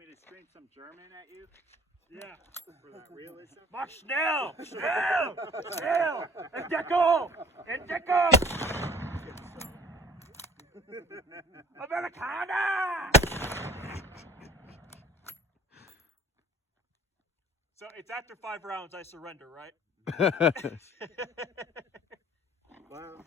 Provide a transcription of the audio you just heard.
me to scream some German at you? Yeah. For that realism? Mach schnell! Schnell! Schnell! Entdeckung! Entdeckung! Americana! So it's after 5 rounds I surrender, right? Well,